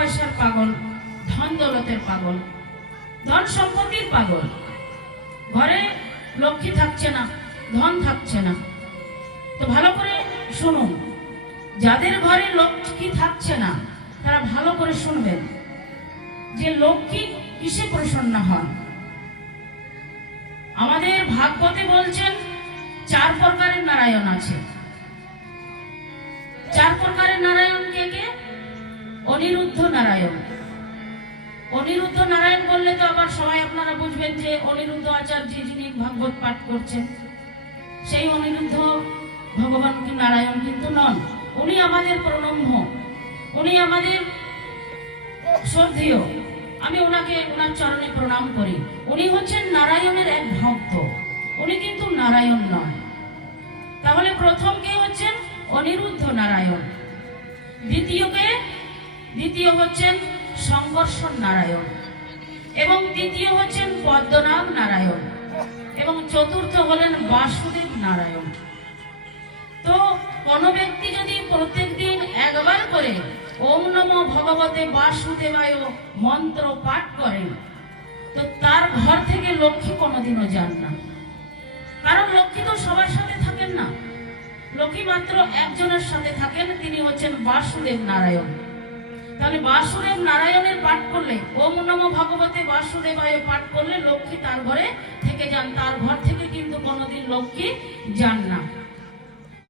পয়সার পাগল, ধন দৌলতের পাগল, ধন সম্পত্তির পাগল। ঘরে লক্ষ্মী থাকছে না, ধন থাকছে না। তো ভালো করে শুনুন, যাদের ঘরে লক্ষ্মী থাকছে না, তারা ভালো করে শুনবেন যে লক্ষ্মী কিসে প্রসন্ন হন। আমাদের ভাগবতে বলছেন, চার প্রকারের নারায়ণ আছে। অনিরুদ্ধ নারায়ণ অনিরুদ্ধ নারায়ণ বললে তো আবার সবাই আপনারা বুঝবেন যে অনিরুদ্ধ আচার্য যিনি ভাগবত পাঠ করছেন, সেই অনিরুদ্ধ ভগবান নারায়ণ কিন্তু নন। উনি আমাদের প্রণম্য, উনি আমাদের শ্রদ্ধেয়। আমি ওনাকে, ওনার চরণে প্রণাম করি। উনি হচ্ছেন নারায়ণের এক ভক্ত। উনি কিন্তু নারায়ণ নন। তাহলে প্রথম কে হচ্ছেন? অনিরুদ্ধ নারায়ণ দ্বিতীয় কে দ্বিতীয় হচ্ছেন সংঘর্ষণ নারায়ণ। এবং তৃতীয় হচ্ছেন পদ্মনাভ নারায়ণ। এবং চতুর্থ হলেন বাসুদেব নারায়ণ। তো কোন ব্যক্তি যদি প্রত্যেকদিন একবার করে ওম নমো ভগবতে বাসুদেবায় মন্ত্র পাঠ করেন, তো তার ঘর থেকে লক্ষ্মী কোনোদিনও যান না। কারণ লক্ষ্মী তো সবার সাথে থাকেন না। লক্ষ্মী মাত্র একজনের সাথে থাকেন, তিনি হচ্ছেন বাসুদেব নারায়ণ। তাহলে বাসুদেব নারায়ণের পাঠ করলে ওম নম ভগবতে বাসুদেবায় পাঠ করলে লক্ষ্মী তার ঘরে থেকে যান। তার ঘর থেকে কিন্তু কোনোদিন লক্ষ্মী যান না।